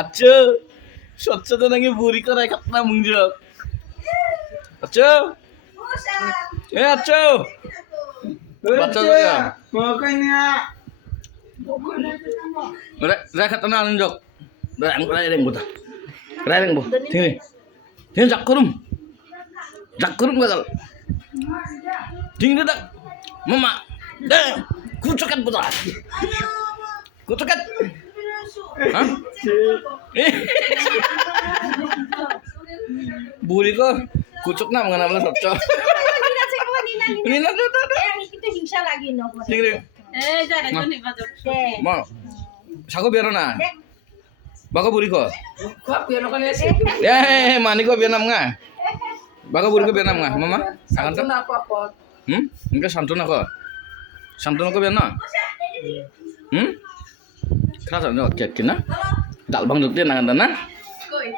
আচ্ছা স্বচ্ছতা নাকি বুড়ি করে খাতনা মুঞ্জক আচ্ছা আচ্ছা বাচ্চা Makanya ra খাতনা আনজক rai reng buta rai reng bu thini thini jak kurum gagal thini dak mama deh kucukat buta kucukat hah বুড়ি কো কুচক না মঙ্গনা বলে সচ্চ নিনা তো কিন্তু হিংসা লাগি নপরে ঠিক রে এই যা রে কোনি বাজো মা সাগো বিয়ার না বাগো বুড়ি কো mani ko biar nga baga buru ko biar nga mama akan tuh enggak santun ko biar na kerasa nih oke kina dal bang jukti nangan dana কই